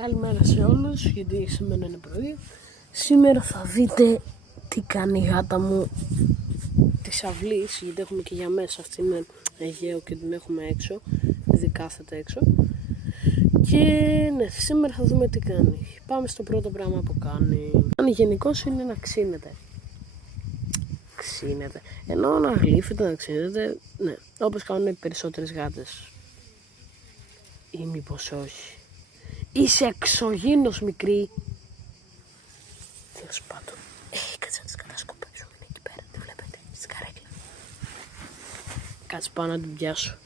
Καλημέρα σε όλους, γιατί σήμερα είναι πρωί. Σήμερα θα δείτε τι κάνει η γάτα μου της αυλής, γιατί έχουμε και για μέσα, αυτή είναι Αιγαίο και την έχουμε έξω, δεν κάθεται έξω. Και ναι, σήμερα θα δούμε τι κάνει. Πάμε στο πρώτο πράγμα που κάνει. Γενικώς είναι να ξύνεται. Ενώ να γλύφεται, να ξύνεται, ναι, όπως κάνουν οι περισσότερες γάτες. Ή μήπως όχι. Είσαι εξωγήινος μικρή. Τέλος πάντων. Κάτσε να τις κατασκοπεύσουμε. Είναι εκεί πέρα, τη βλέπετε, στη καρέκλα. Κάτσε πάω να την πιάσω.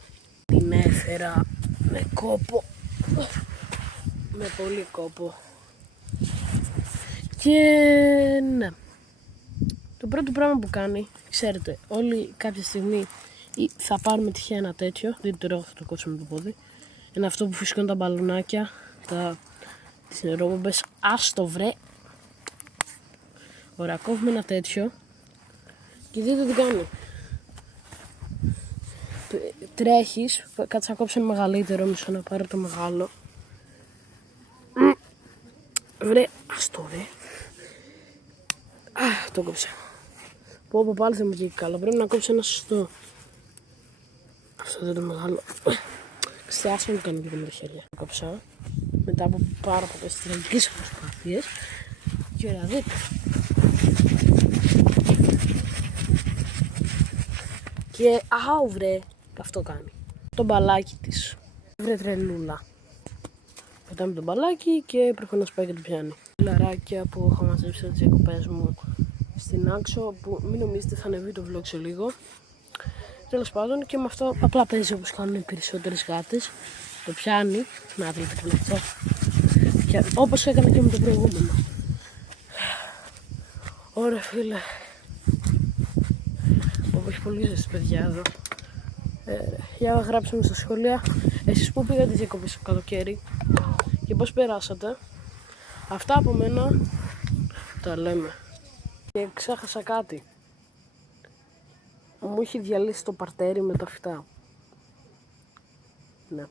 Την έφερα με κόπο. Με πολύ κόπο. Και ναι. Το πρώτο πράγμα που κάνει, ξέρετε, όλοι κάποια στιγμή θα πάρουμε τυχαία ένα τέτοιο. Δείτε τώρα, θα το κόψω με το πόδι. Είναι αυτό που φυσικώνουν τα μπαλονάκια, τις νερόπομπες. Άστο βρε. Ωραία, κόβουμε ένα τέτοιο. Και δείτε τι κάνει. Τρέχεις, κάτσε να κόψω ένα μεγαλύτερο, μισό να πάρω το μεγάλο. Βρε, άστο ρε. Το κόψα. Πω πάλι δεν μου βγήκε καλά, πρέπει να κόψω ένα σωστό. Αυτό δεν είναι το μεγάλο. Ξεάσαι να μου κάνω και με τα χέρια. Το κόψα μετά από πάρα πολλές τραγικές προσπάθειες. Και ωραία, δείτε. Και αου βρε, αυτό κάνει. Το μπαλάκι της. Βρε τρελούλα. Πετάμε το μπαλάκι και πρέπει να σπάει και το πιάνει. Λαράκια που έχω μαζέψει από τις διακοπές μου στην Άξο, που μην νομίζετε θα ανεβεί το vlog σε λίγο. Τέλος πάντων, και με αυτό απλά παίζει όπως κάνουν οι περισσότερες γάτες. Το πιάνει, να δείτε και αυτό. Και όπως έκανα και με το προηγούμενο. Ωραία φίλε. Έχει πολύ ζεστή παιδιά εδώ. Για να γράψουμε στα σχόλια εσείς που πήγατε διακοπές το καλοκαίρι και πώς περάσατε. Αυτά από μένα τα λέμε. Και ξέχασα κάτι. Μου έχει διαλύσει το παρτέρι με τα φυτά. Ναι.